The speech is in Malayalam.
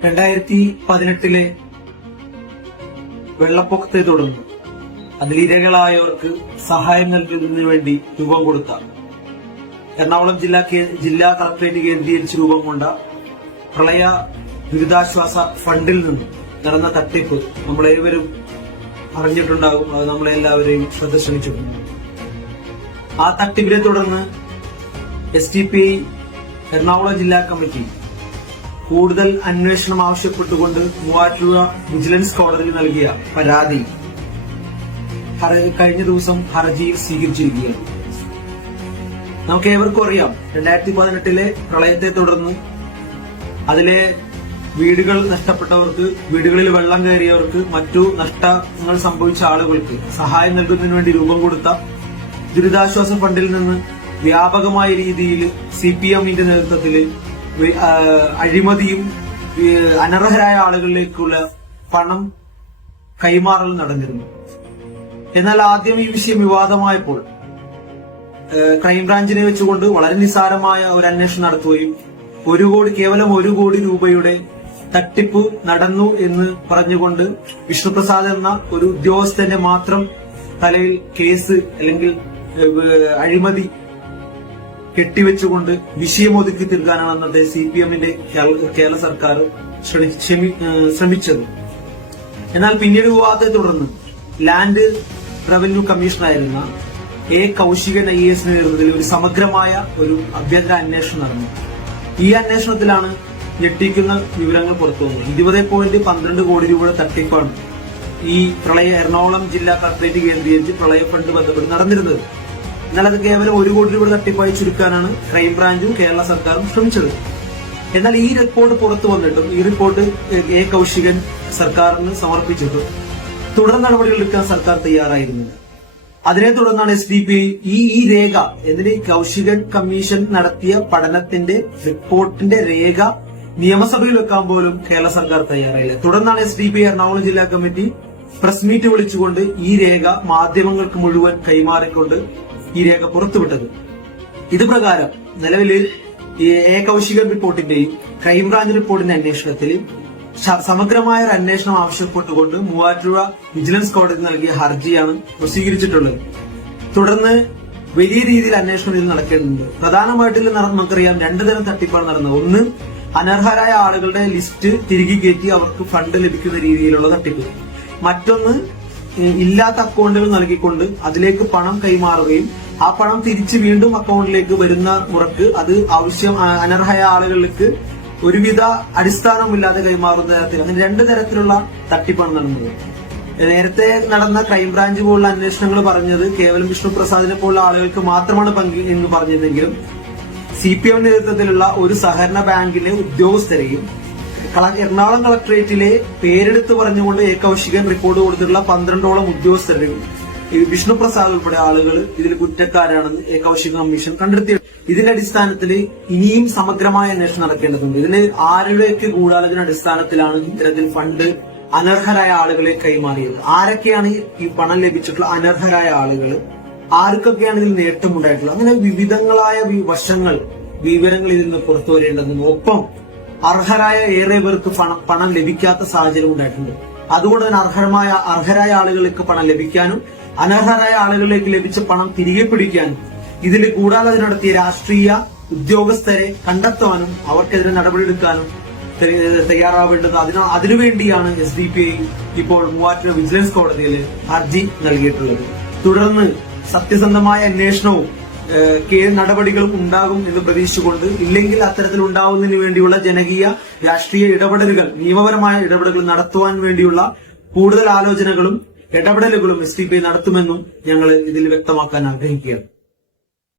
രണ്ടായിരത്തി പതിനെട്ടിലെ വെള്ളപ്പൊക്കത്തെ തുടർന്ന് അതിലിരകളായവർക്ക് സഹായം നൽകുന്നതിന് വേണ്ടി രൂപം കൊടുത്ത എറണാകുളം ജില്ലാ ജില്ലാ കളക്ടറേറ്റ് കേന്ദ്രീകരിച്ച് രൂപം കൊണ്ട പ്രളയ ദുരിതാശ്വാസ ഫണ്ടിൽ നിന്ന് നടന്ന തട്ടിപ്പ് നമ്മളേവരും അറിഞ്ഞിട്ടുണ്ടാകും. അത് നമ്മളെല്ലാവരെയും ശ്രദ്ധ ക്ഷണിച്ചിട്ടുണ്ട് ആ തട്ടിപ്പിനെ തുടർന്ന് എസ് ടി പി എറണാകുളം ജില്ലാ കമ്മിറ്റി കൂടുതൽ അന്വേഷണം ആവശ്യപ്പെട്ടുകൊണ്ട് മൂവാറ്റുപുഴ വിജിലൻസ് കോടതിയിൽ നൽകിയ പരാതി. കഴിഞ്ഞ ദിവസം ഹർജിയിൽ സ്വീകരിച്ചിരിക്കുകയാണ്. നമുക്ക് ഏവർക്കും അറിയാം രണ്ടായിരത്തി പതിനെട്ടിലെ പ്രളയത്തെ തുടർന്ന് അതിലെ വീടുകൾ നഷ്ടപ്പെട്ടവർക്ക് വീടുകളിൽ വെള്ളം കയറിയവർക്ക് മറ്റു നഷ്ടങ്ങൾ സംഭവിച്ച ആളുകൾക്ക് സഹായം നൽകുന്നതിന് വേണ്ടി രൂപം കൊടുത്ത ദുരിതാശ്വാസ ഫണ്ടിൽ നിന്ന് വ്യാപകമായ രീതിയിൽ സി പി എമ്മിന്റെ നേതൃത്വത്തിൽ അഴിമതിയും അനർഹരായ ആളുകളിലേക്കുള്ള പണം കൈമാറൽ നടന്നിരുന്നു. എന്നാൽ ആദ്യം ഈ വിഷയം വിവാദമായപ്പോൾ ക്രൈംബ്രാഞ്ചിനെ വെച്ചുകൊണ്ട് വളരെ നിസ്സാരമായ ഒരു അന്വേഷണം നടത്തുകയും ഒരു കോടി കേവലം ഒരു കോടി രൂപയുടെ തട്ടിപ്പ് നടന്നു എന്ന് പറഞ്ഞുകൊണ്ട് വിഷ്ണുപ്രസാദ് എന്ന ഒരു ഉദ്യോഗസ്ഥന്റെ മാത്രം തലയിൽ കേസ് അല്ലെങ്കിൽ അഴിമതി കെട്ടിവെച്ചുകൊണ്ട് വിഷയം ഒതുക്കി തീർക്കാനാണ് അന്നത്തെ സി പി എമ്മിന്റെ കേരള സർക്കാർ ശ്രമി- ശ്രമിച്ചത്. എന്നാൽ പിന്നീട് വിവാദത്തെ തുടർന്ന് ലാൻഡ് റവന്യൂ കമ്മീഷണറായിരുന്ന എ. കൌശികൻ ഐ എസ് നേതൃത്വത്തിൽ ഒരു സമഗ്രമായ ഒരു അഭ്യന്തര അന്വേഷണം നടന്നു. ഈ അന്വേഷണത്തിലാണ് ഞെട്ടിക്കുന്ന വിവരങ്ങൾ പുറത്തു വന്നത്. ഇരുപത് പോയിന്റ് പന്ത്രണ്ട് കോടി രൂപയുടെ തട്ടിപ്പാണ് ഈ പ്രളയ എറണാകുളം ജില്ലാ കളക്ടറേറ്റ് കേന്ദ്രീകരിച്ച് പ്രളയ ഫണ്ട് ബന്ധപ്പെട്ട് നടന്നിരുന്നത്. എന്നാൽ അത് കേവലം ഒരു കോടി രൂപയുടെ തട്ടിപ്പായി ചുരുക്കാനാണ് ക്രൈംബ്രാഞ്ചും കേരള സർക്കാരും ശ്രമിച്ചത്. എന്നാൽ ഈ റിപ്പോർട്ട് പുറത്തു വന്നിട്ടും ഈ റിപ്പോർട്ട് എ കൗശികൻ സർക്കാരിന് സമർപ്പിച്ചിട്ടും തുടർ നടപടികൾ എടുക്കാൻ സർക്കാർ തയ്യാറായിരുന്നില്ല. അതിനെ തുടർന്നാണ് എസ് ഡി പി ഈ ഈ രേഖ എന്തിന് കൌശികൻ കമ്മീഷൻ നടത്തിയ പഠനത്തിന്റെ റിപ്പോർട്ടിന്റെ രേഖ നിയമസഭയിൽ വെക്കാൻ പോലും കേരള സർക്കാർ തയ്യാറായില്ല. തുടർന്നാണ് എസ് ഡി പി എറണാകുളം ജില്ലാ കമ്മിറ്റി പ്രസ് മീറ്റ് വിളിച്ചുകൊണ്ട് ഈ രേഖ മാധ്യമങ്ങൾക്ക് മുഴുവൻ കൈമാറിക്കൊണ്ട് ഈ രേഖ പുറത്തുവിട്ടത്. ഇത് പ്രകാരം നിലവിൽ എ കൗശിക റിപ്പോർട്ടിന്റെയും ക്രൈംബ്രാഞ്ച് റിപ്പോർട്ടിന്റെ അന്വേഷണത്തിൽ സമഗ്രമായ ഒരു അന്വേഷണം ആവശ്യപ്പെട്ടുകൊണ്ട് മൂവാറ്റുപുഴ വിജിലൻസ് കോടതി നൽകിയ ഹർജിയാണ് പ്രസിദ്ധീകരിച്ചിട്ടുള്ളത്. തുടർന്ന് വലിയ രീതിയിൽ അന്വേഷണം ഇതിൽ നടക്കേണ്ടതുണ്ട്. പ്രധാനമായിട്ടും നമുക്കറിയാം രണ്ടു തരം തട്ടിപ്പാണ് നടന്നത്. ഒന്ന് അനർഹരായ ആളുകളുടെ ലിസ്റ്റ് തിരികെ കയറ്റി അവർക്ക് ഫണ്ട് ലഭിക്കുന്ന രീതിയിലുള്ള തട്ടിപ്പ്. മറ്റൊന്ന് ഇല്ലാത്ത അക്കൗണ്ടുകൾ നൽകിക്കൊണ്ട് അതിലേക്ക് പണം കൈമാറുകയും ആ പണം തിരിച്ച് വീണ്ടും അക്കൗണ്ടിലേക്ക് വരുന്ന മുറക്ക് അത് ആവശ്യം അനർഹായ ആളുകളിലേക്ക് ഒരുവിധ അടിസ്ഥാനമില്ലാതെ കൈമാറുന്ന തരത്തിൽ അങ്ങനെ രണ്ട് തരത്തിലുള്ള തട്ടിപ്പാണ് നടന്നത്. നേരത്തെ നടന്ന ക്രൈംബ്രാഞ്ച് പോലുള്ള അന്വേഷണങ്ങൾ പറഞ്ഞത് കേവലം വിഷ്ണു പ്രസാദിനെ പോലുള്ള ആളുകൾക്ക് മാത്രമാണ് പങ്ക് എന്ന് പറഞ്ഞിരുന്നെങ്കിലും സി പി എം നേതൃത്വത്തിലുള്ള ഒരു സഹകരണ ബാങ്കിലെ ഉദ്യോഗസ്ഥരെയും എറണാകുളം കളക്ടറേറ്റിലെ പേരെടുത്ത് പറഞ്ഞുകൊണ്ട് എ റിപ്പോർട്ട് കൊടുത്തിട്ടുള്ള പന്ത്രണ്ടോളം ഉദ്യോഗസ്ഥരെയും ഈ വിഷ്ണു പ്രസാദ് ഉൾപ്പെടെ ആളുകൾ ഇതിൽ കുറ്റക്കാരാണെന്ന് എ കമ്മീഷൻ കണ്ടെത്തി. ഇതിന്റെ അടിസ്ഥാനത്തിൽ ഇനിയും സമഗ്രമായ അന്വേഷണം നടക്കേണ്ടതുണ്ട്. ഇതിന് ആരുടെയൊക്കെ ഗൂഢാലോചന അടിസ്ഥാനത്തിലാണ് ഇത്തരത്തിൽ ഫണ്ട് അനർഹരായ ആളുകളെ കൈമാറിയത്? ആരൊക്കെയാണ് ഈ- പണം ലഭിച്ചിട്ടുള്ള അനർഹരായ ആളുകൾ ആർക്കൊക്കെയാണ് ഇതിൽ നേട്ടമുണ്ടായിട്ടുള്ളത്? അങ്ങനെ വിവിധങ്ങളായ വശങ്ങൾ വിവരങ്ങൾ ഇതിൽ നിന്ന് പുറത്തു വരേണ്ടതുണ്ട് ഒപ്പം അർഹരായ ഏറെ പേർക്ക് പണം പണം ലഭിക്കാത്ത സാഹചര്യം ഉണ്ടായിട്ടുണ്ട്. അതുകൊണ്ട് തന്നെ അർഹമായ അർഹരായ ആളുകൾക്ക് പണം ലഭിക്കാനും അനർഹരായ ആളുകളിലേക്ക് ലഭിച്ച പണം തിരികെ പിടിക്കാനും ഇതിൽ കൂടാതെ നടത്തിയ രാഷ്ട്രീയ ഉദ്യോഗസ്ഥരെ കണ്ടെത്താനും അവർക്കെതിരെ നടപടിയെടുക്കാനും തയ്യാറാവേണ്ടത് അതിന് അതിനുവേണ്ടിയാണ് എസ് ഡി പി ഐ ഇപ്പോൾ മൂവാറ്റുപുഴ വിജിലൻസ് കോടതിയിൽ ഹർജി നൽകിയിട്ടുള്ളത്. തുടർന്ന് സത്യസന്ധമായ അന്വേഷണവും ഏഹ്, കേ- നടപടികളും ഉണ്ടാകും എന്ന് പ്രതീക്ഷിച്ചുകൊണ്ട് ഇല്ലെങ്കിൽ അത്തരത്തിൽ ഉണ്ടാവുന്നതിന് വേണ്ടിയുള്ള ജനകീയ രാഷ്ട്രീയ ഇടപെടലുകൾ നിയമപരമായ ഇടപെടലുകൾ നടത്തുവാൻ വേണ്ടിയുള്ള കൂടുതൽ ആലോചനകളും ഇടപെടലുകളും എസ് ഡി പി നടത്തുമെന്നും ഞങ്ങൾ ഇതിൽ വ്യക്തമാക്കാൻ ആഗ്രഹിക്കുകയാണ്.